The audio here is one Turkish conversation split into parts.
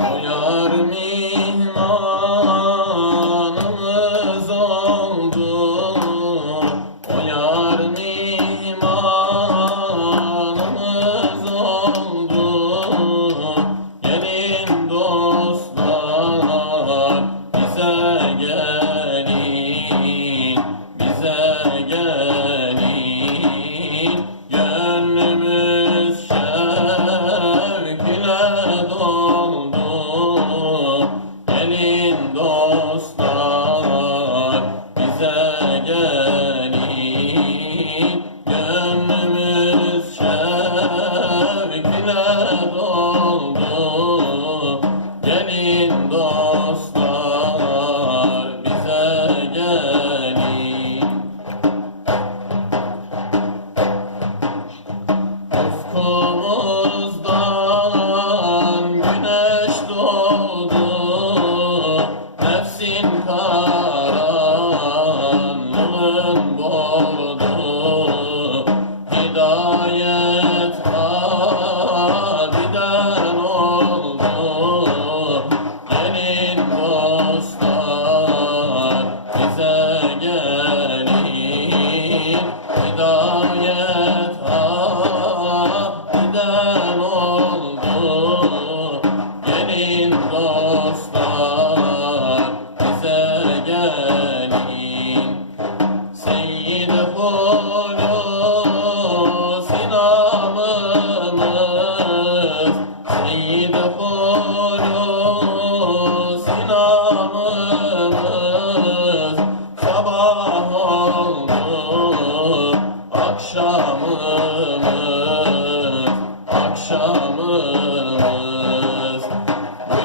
O bize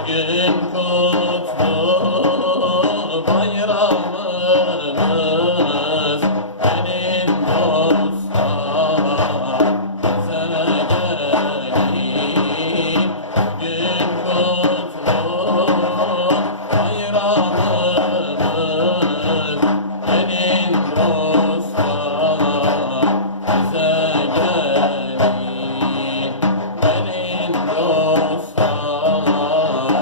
bayramımız kutlu bayramımız Benim dostlar bize gelin kutlu bayramımız Benim dostlar